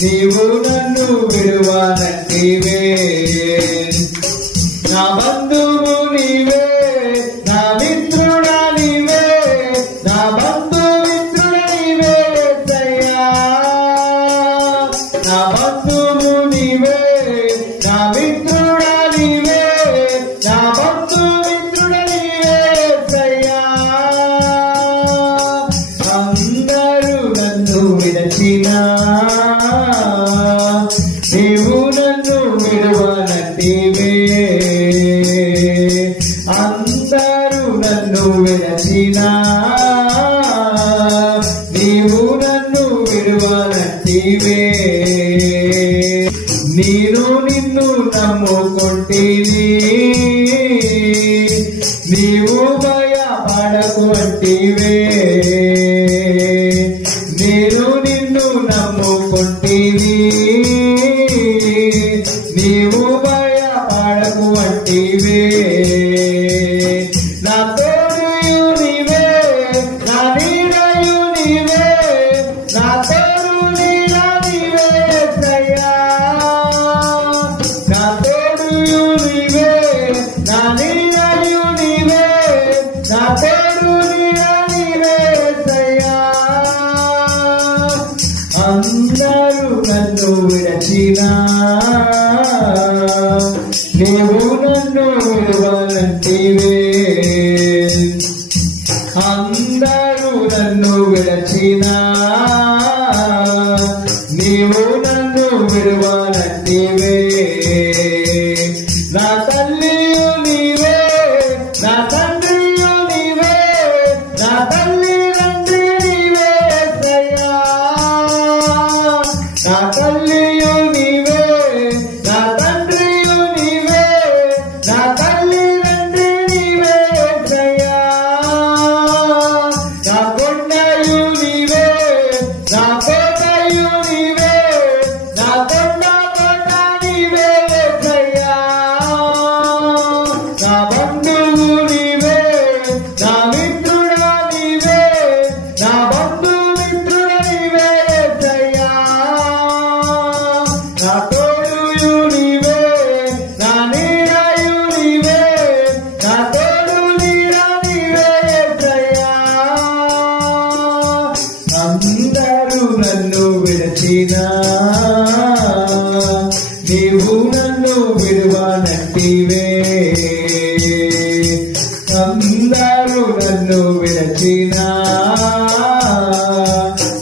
నీవు నన్ను విడువనంటివే, నా బంధువు నీవే, నా మిత్రుడా నీవే, నా బంధు మిత్రుడా నీవే యేసయ్యా, నా బంధువు నీవే, నా మిత్రుడా నీవే, నా బంధు మిత్రుడా నీవే యేసయ్యా. అందరూ నన్ను విడచినా నీవు నన్ను విడువనంటివే, అందరూ నన్ను విడచినా నీవు నన్ను విడువనంటివే. నేను నిన్ను నమ్ముకొంటిని, నీవు భయపడకు అంటివే, నేను నిన్ను నమ్ముకొంటిని, నీవు భయపడకు అంటివే. నా తోడు నీవే, నా నీడయు నీవే, నా తోడు నీడ నీవే యేసయ్యా, నా తోడు నీవే, నా నీడయు నీవే, నా తోడు నీడ నీవే యేసయ్యా. అందరూ నన్ను విడచినా నీవు నన్ను విడువనంటివే, అందరూ నన్ను విడచినా నీవు నన్ను విడువనంటివే. నా తల్లియు నీవే, నా తండ్రియు నీవే, నా తల్లి తండ్రి నీవే యేసయ్యా, నా తల్లియు నీవే, నా తండ్రియు నీవే, నా తల్లి తండ్రి నీవే యేసయ్యా. నా కొండయు నీవే, నా కోటయు నీవే, నా కొండ కోట నీవే యేసయ్యా. నా బంధువు నీవే, నా మిత్రుడా నీవే, నా బంధు మిత్రుడా నీవే యేసయ్యా. నా తోడు నీవే, నా నీడయు నీవే, నా తోడు నీడ నీవే యేసయ్యా. అందరూ నన్ను విడచినా